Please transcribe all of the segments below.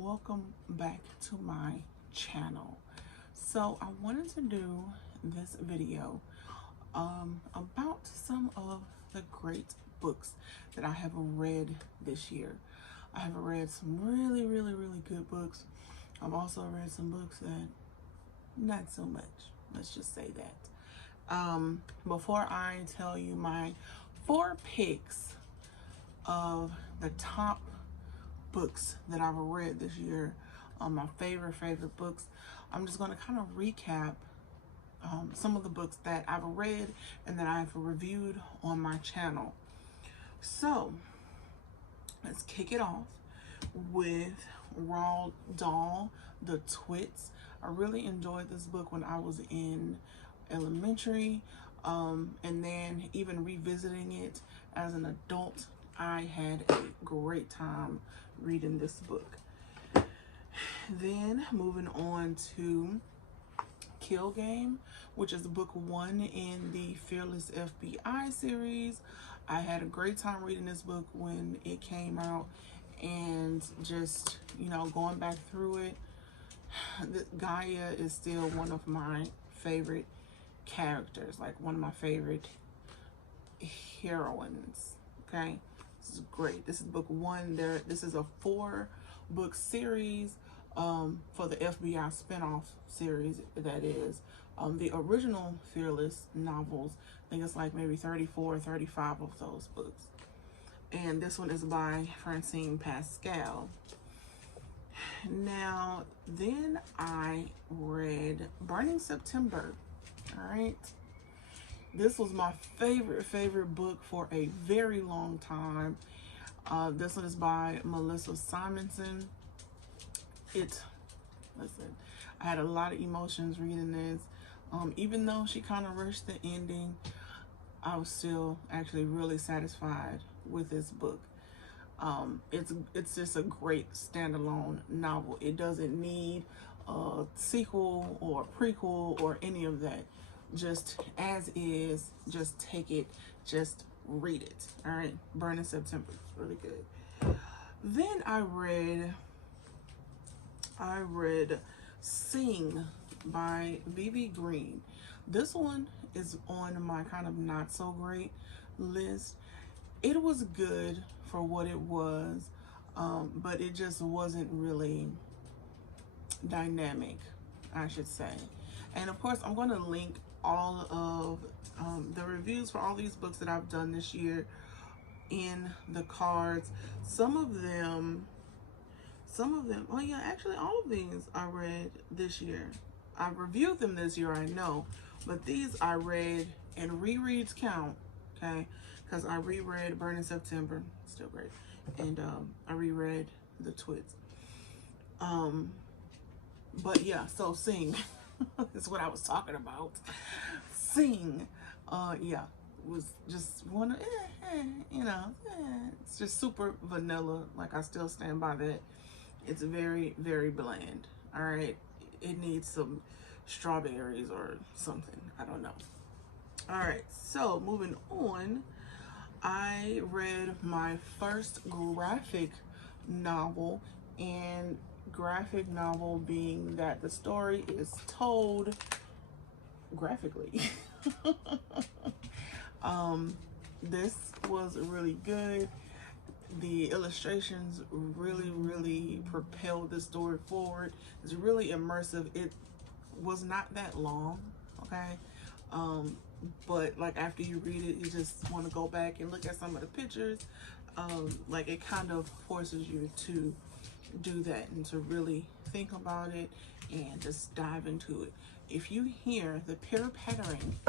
welcome back to my channel. So I wanted to do this video about some of the great books that I have read this year. I have read some really good books. I've also read some books that not so much, let's just say that. Before I tell you my 4 picks of the top books that I've read this year, my favorite books, I'm just going to kind of recap some of the books that I've read and that I've reviewed on my channel. So let's kick it off with Roald Dahl, The Twits. I really enjoyed this book when I was in elementary, and then even revisiting it as an adult, I had a great time reading this book. Then moving on to Kill Game, which is book 1 in the Fearless FBI series. I had a great time reading this book when it came out, and just, going back through it, Gaia is still one of my favorite characters, like one of my favorite heroines. Okay, this is great. This is book 1. This is a 4-book series for the FBI spinoff series. That is the original Fearless novels. I think it's like maybe 34 or 35 of those books, and this one is by Francine Pascal. Now, then I read Burning September. All right, this was my favorite book for a very long time. This one is by Melissa Simonson. Listen, I had a lot of emotions reading this. Even though she kind of rushed the ending, I was still actually really satisfied with this book. It's just a great standalone novel. It doesn't need a sequel or a prequel or any of that. Just as is, just take it, just read it. All right, Burning September, it's really good. Then I read Sing by V.V. Green. This one is on my kind of not so great list. It was good for what it was, but it just wasn't really dynamic, I should say. And of course, I'm going to link all of the reviews for all these books that I've done this year in the cards. Some of them, oh yeah, actually all of these I read this year. I reviewed them this year, I know, but these I read, and rereads count, okay? Because I reread Burning September, still great, and I reread The Twits. But yeah, so Sing is what I was talking about. Sing, yeah, was just one of, it's just super vanilla. Like, I still stand by that. It's very bland. All right, it needs some strawberries or something, I don't know. All right, so moving on, I read my first graphic novel, and graphic novel being that the story is told graphically. This was really good. The illustrations really propelled the story forward. It's really immersive. It was not that long, okay? But like, after you read it, you just want to go back and look at some of the pictures. Like, it kind of forces you to do that and to really think about it and just dive into it. If you hear the pitter-pattering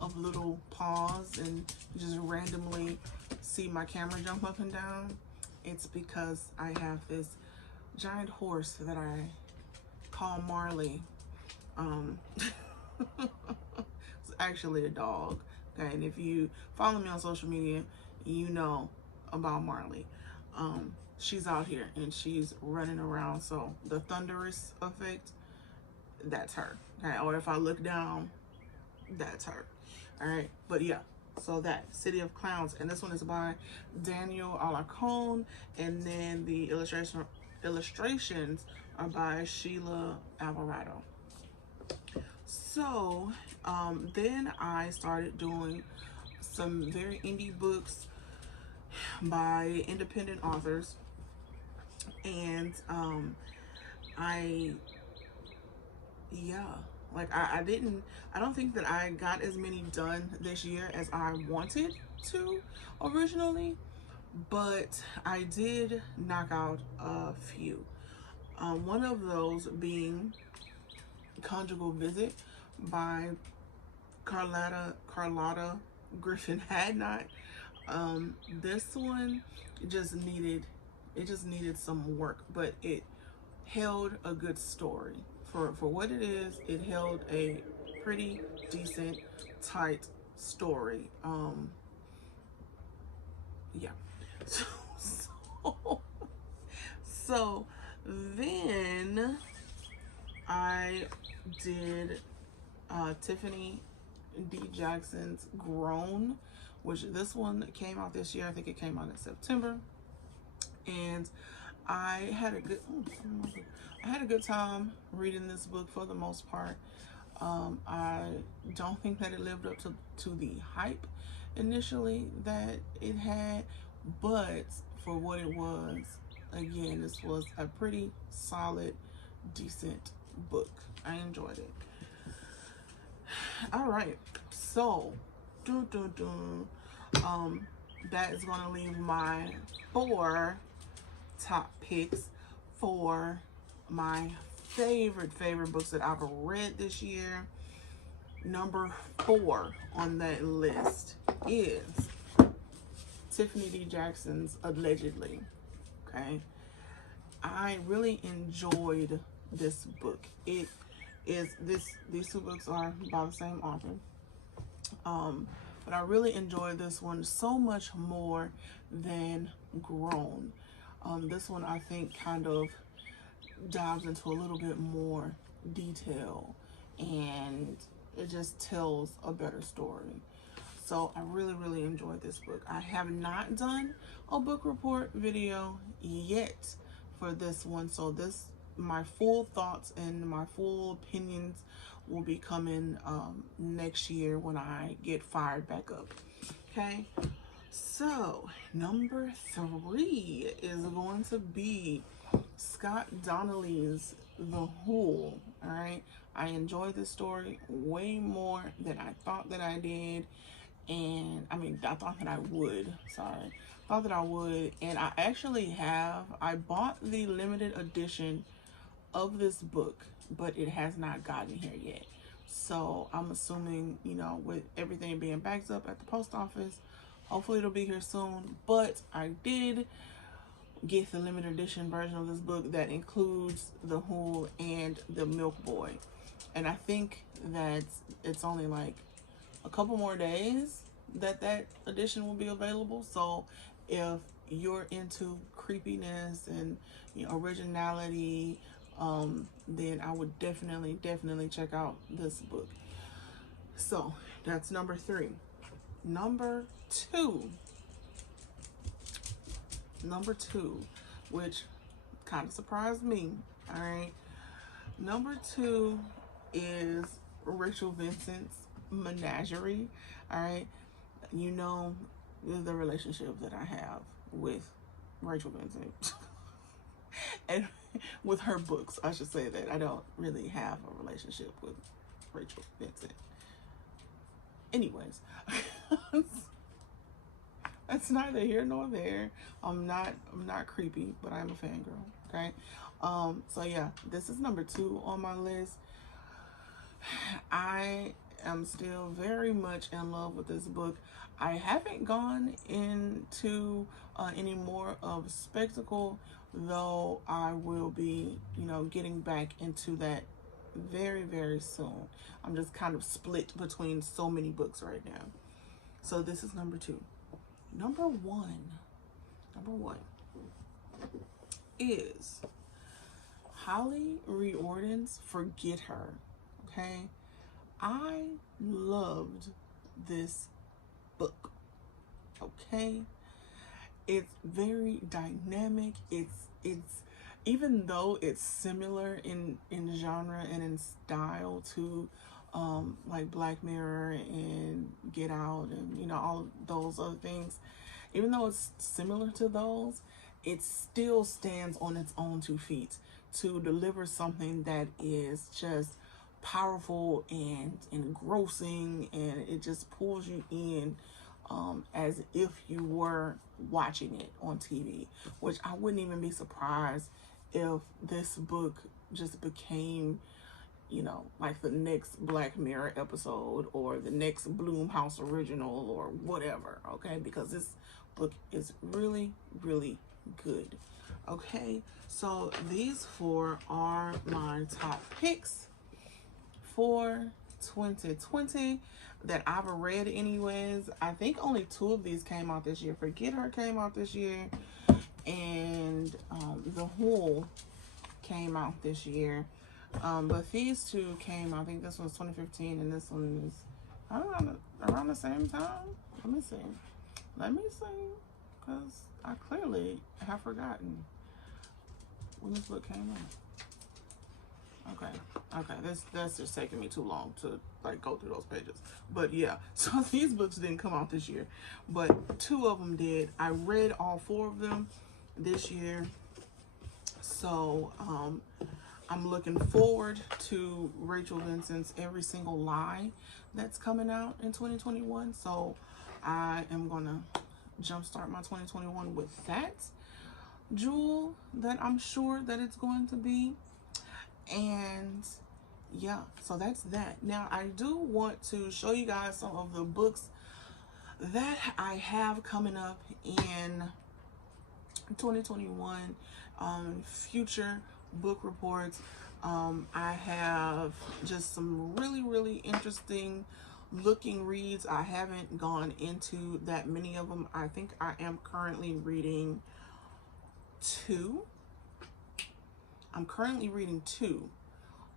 of little paws and you just randomly see my camera jump up and down, it's because I have this giant horse that I call Marley. It's actually a dog, okay? And if you follow me on social media, you know about Marley. She's out here and she's running around, so the thunderous effect, that's her, okay? Or if I look down, that's her. All right, but yeah, so that City of Clowns, and this one is by Daniel Alarcon, and then the illustrations are by Sheila Alvarado. So then I started doing some very indie books by independent authors, and I yeah, like I don't think that I got as many done this year as I wanted to originally, but I did knock out a few. One of those being Conjugal Visit by Carlotta Griffin Hadnot. This one just needed some work, but it held a good story. For what it is, it held a pretty decent, tight story. Yeah. So, so then I did Tiffany D. Jackson's Groan, which this one came out this year. I think it came out in September, and I had a good time reading this book for the most part. I don't think that it lived up to the hype initially that it had, but for what it was, again, this was a pretty solid, decent book. I enjoyed it. All right, so that is going to leave my 4 top picks for my favorite books that I've read this year. Number 4 on that list is Tiffany D. Jackson's Allegedly. Okay, I really enjoyed this book. It is these 2 books are by the same author, but I really enjoyed this one so much more than Groan. This one I think kind of dives into a little bit more detail, and it just tells a better story. So I really enjoyed this book. I have not done a book report video yet for this one, so my full thoughts and my full opinions will be coming next year when I get fired back up. Okay, so number 3 is going to be Scott Donnelly's The Whole. All right, I enjoyed this story way more than I thought that I did, and I thought that I would. Thought that I would, and I bought the limited edition of this book, but it has not gotten here yet. So I'm assuming, with everything being backed up at the post office, hopefully it'll be here soon. But I did get the limited edition version of this book that includes The Whole and The Milk Boy. And I think that it's only like a couple more days that edition will be available. So if you're into creepiness and originality, then I would definitely check out this book. So that's number 3. Number 2, which kind of surprised me. All right, number 2 is Rachel Vincent's Menagerie. All right, the relationship that I have with Rachel Vincent and with her books. I should say that I don't really have a relationship with Rachel Vincent. Anyways, that's neither here nor there. I'm not creepy, but I'm a fangirl. Okay, so yeah, this is number 2 on my list. I am still very much in love with this book. I haven't gone into any more of spectacle, though I will be, getting back into that very soon. I'm just kind of split between so many books right now. So this is number 2. Number one is Holly Riordan's Forget Her. Okay, I loved this book. Okay, it's very dynamic. It's even though it's similar in genre and in style to like Black Mirror and Get Out and all of those other things, even though it's similar to those, it still stands on its own 2 feet to deliver something that is just powerful and engrossing, and it just pulls you in as if you were watching it on TV, which I wouldn't even be surprised if this book just became, like the next Black Mirror episode or the next Bloomhouse original or whatever, okay? Because this book is really, really good, okay? So these 4 are my top picks for 2020 that I've read anyways. I think only 2 of these came out this year. Forget Her came out this year, and The Whole came out this year. But these 2 came out, I think this one's 2015 and this one is, I don't know, around the same time. Let me see, because I clearly have forgotten when this book came out. Okay, that's just taking me too long to like go through those pages. But yeah, so these books didn't come out this year, but 2 of them did. I read all 4 of them this year, so I'm looking forward to Rachel Vincent's Every Single Lie that's coming out in 2021. So I am gonna jumpstart my 2021 with that jewel that I'm sure that it's going to be. And yeah, so that's that. Now I do want to show you guys some of the books that I have coming up in 2021, future book reports. I have just some really, really interesting looking reads. I haven't gone into that many of them. I think I am currently reading 2. I'm currently reading 2,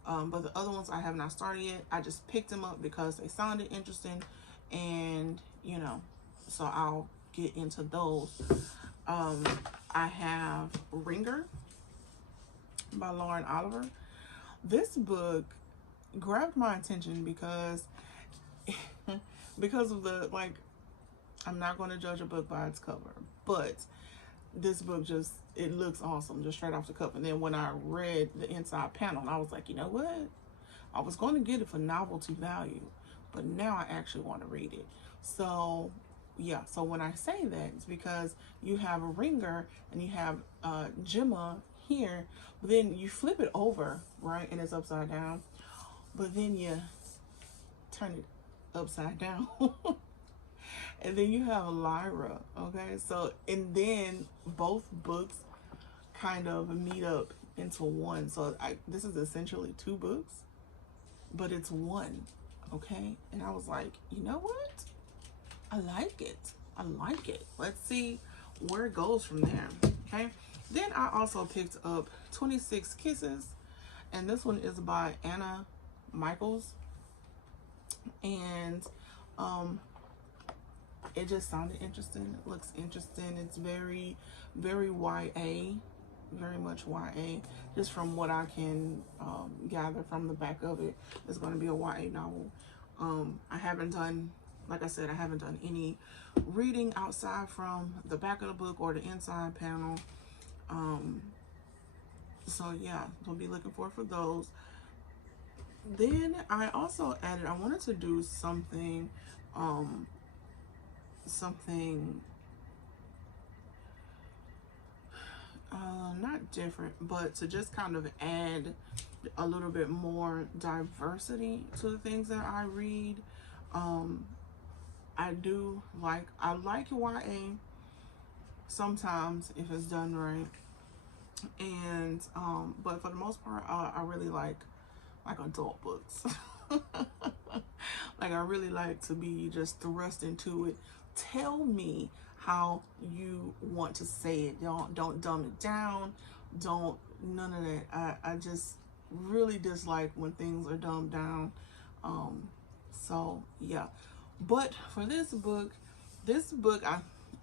but the other ones I have not started yet. I just picked them up because they sounded interesting, and so I'll get into those. I have Ringer by Lauren Oliver. This book grabbed my attention because of the, like, I'm not going to judge a book by its cover, but this book just, it looks awesome just straight off the cuff. And then when I read the inside panel, I was like, you know what? I was going to get it for novelty value, but now I actually want to read it. So yeah, so when I say that, it's because you have a Ringer and you have Gemma here, but then you flip it over, right, and it's upside down, but then you turn it upside down and then you have Lyra, okay? So, and then both books kind of meet up into one. So this is essentially 2 books, but it's one, okay? And I was like, you know what? I like it. I like it. Let's see where it goes from there, okay? Then I also picked up 26 Kisses, and this one is by Anna Michaels, and it just sounded interesting. It looks interesting. It's very, very YA, very much YA. Just from what I can gather from the back of it, it's going to be a YA novel. I haven't done, like I said, I haven't done any reading outside from the back of the book or the inside panel. So yeah, we'll be looking forward for those. Then I also added, I wanted to do something, not different, but to just kind of add a little bit more diversity to the things that I read. I like YA sometimes if it's done right, and but for the most part, I really like adult books. Like, I really like to be just thrust into it. Tell me how you want to say it. Don't dumb it down. None of that. I just really dislike when things are dumbed down. So yeah. But for this book,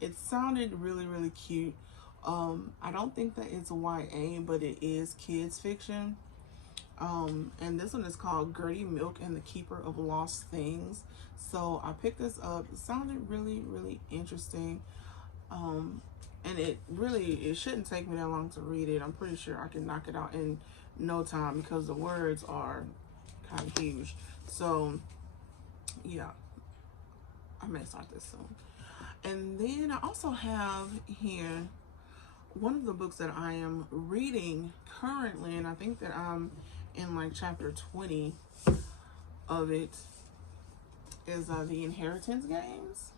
it sounded really, really cute. I don't think that it's YA, but it is kids fiction. And this one is called Gertie Milk and the Keeper of Lost Things. So I picked this up. It sounded really, really interesting. And it shouldn't take me that long to read it. I'm pretty sure I can knock it out in no time because the words are kind of huge. So yeah, I may start this soon. And then I also have here one of the books that I am reading currently, and I think that I'm in like chapter 20 of it, is the Inheritance Games.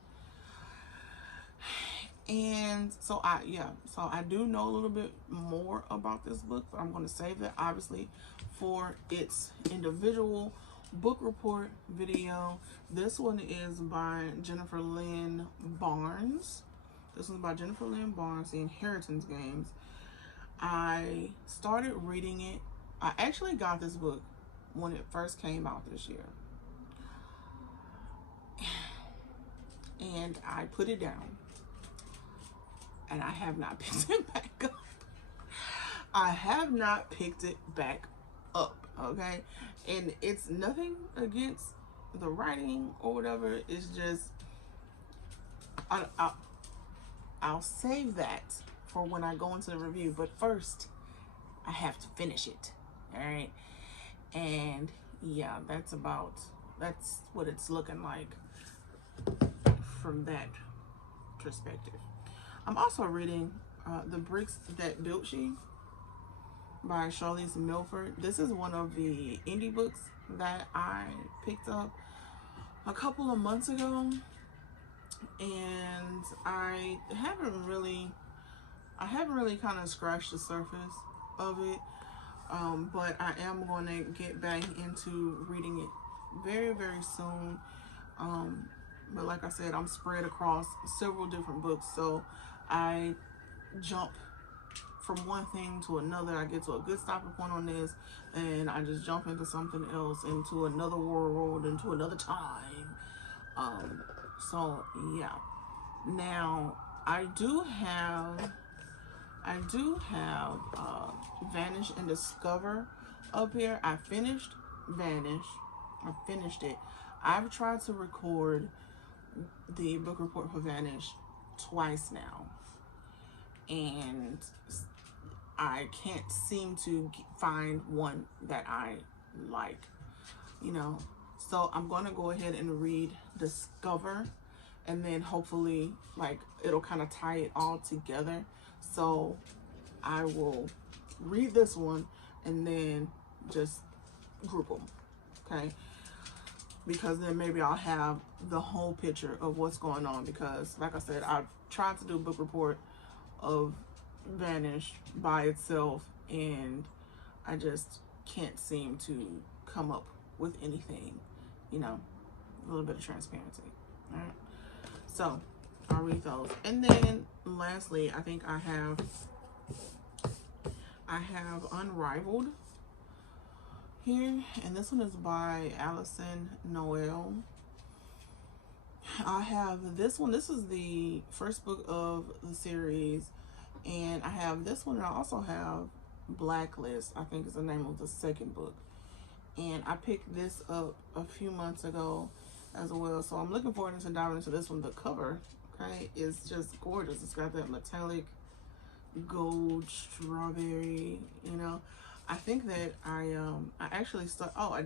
And so I do know a little bit more about this book, but I'm going to save that obviously for its individual book report video. This one is by Jennifer Lynn Barnes. This one's by Jennifer Lynn Barnes, The Inheritance Games. I started reading it. I actually got this book when it first came out this year. And I put it down. And I have not picked it back up. I have not picked it back up, okay? And it's nothing against the writing or whatever. It's just, I'll save that for when I go into the review. But first, I have to finish it, all right? And yeah, that's what it's looking like from that perspective. I'm also reading The Bricks That Built She by Charlize Milford. This is one of the indie books that I picked up a couple of months ago, and I haven't really kind of scratched the surface of it, but I am going to get back into reading it very, very soon. But like I said, I'm spread across several different books, so I jump from one thing to another. I get to a good stopping point on this, and I just jump into something else, into another world, into another time. So yeah. Now I do have Vanish and Discover up here. I finished Vanish. I finished it. I've tried to record the book report for Vanish twice now, and I can't seem to find one that I like, so I'm gonna go ahead and read Discover, and then hopefully like it'll kind of tie it all together. So I will read this one and then just group them, okay? Because then maybe I'll have the whole picture of what's going on. Because like I said, I've tried to do a book report of Vanish by itself, and I just can't seem to come up with anything, a little bit of transparency. All right, so I'll read those. And then lastly, I think I have Unrivaled here, and this one is by Allison Noel. I have this one. This is the first book of the series, and I have this one, and I also have Blacklist, I think is the name of the second book. And I picked this up a few months ago as well, so I'm looking forward to diving into this one. The cover, okay, is just gorgeous. It's got that metallic gold strawberry, I think that I actually I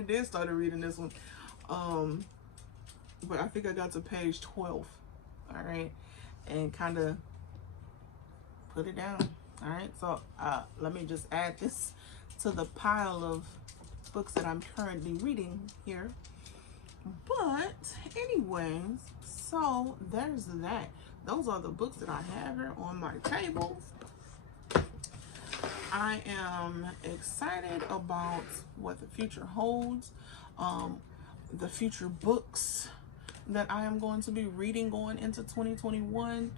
did start reading this one, but I think I got to page 12, all right, and kind of put it down. All right, so let me just add this to the pile of books that I'm currently reading here. But anyways, so there's that. Those are the books that I have here on my table. I am excited about what the future holds, the future books that I am going to be reading going into 2021,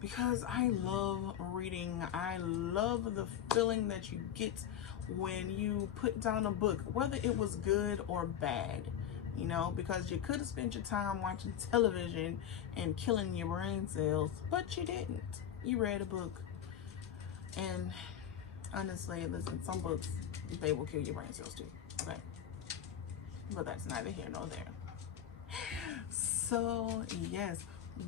because I love reading. I love the feeling that you get when you put down a book, whether it was good or bad. you know, because you could have spent your time watching television and killing your brain cells, but you didn't. You read a book. And honestly, listen, some books, they will kill your brain cells too, okay? But that's neither here nor there. So, yes,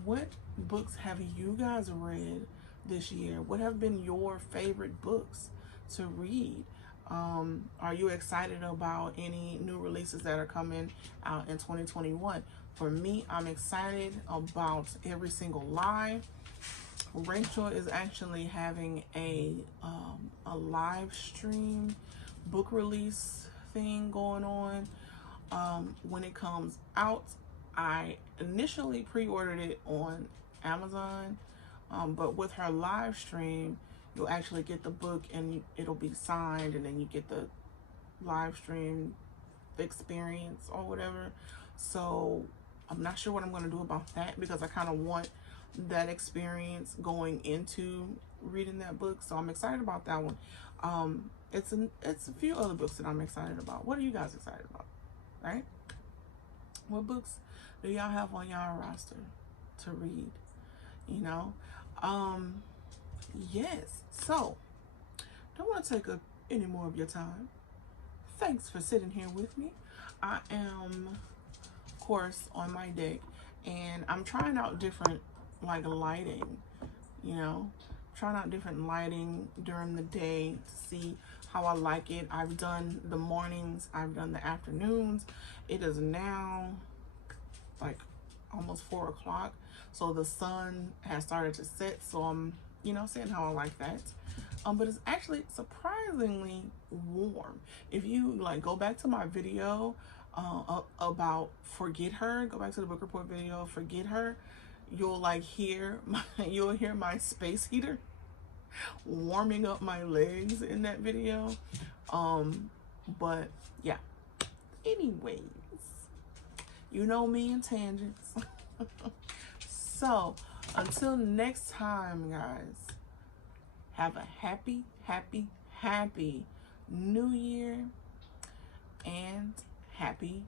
what books have you guys read this year? What have been your favorite books to read? Are you excited about any new releases that are coming out in 2021? For me, I'm excited about Every Single Lie. Rachel is actually having a live stream book release thing going on. When it comes out, I initially pre-ordered it on Amazon, but with her live stream, you'll actually get the book and it'll be signed, and then you get the live stream experience or whatever. So I'm not sure what I'm going to do about that, because I kind of want that experience going into reading that book. So I'm excited about that one. It's a few other books that I'm excited about. What are you guys excited about? Right? What books do y'all have on y'all roster to read? You know? Yes. So, don't want to take up any more of your time. Thanks for sitting here with me. I am, of course, on my deck, and I'm trying out different like lighting, you know, trying out different lighting during the day to see how I like it. I've done the mornings, I've done the afternoons. It is now like almost 4 o'clock, so the sun has started to set, so I'm, you know, seeing how I like that. But it's actually surprisingly warm. If you like go back to my video about Forget Her, go back to the book report video, Forget Her, you'll like hear you'll hear my space heater warming up my legs in that video. But yeah, anyways, you know me and tangents. So until next time, guys, have a happy new year, and happy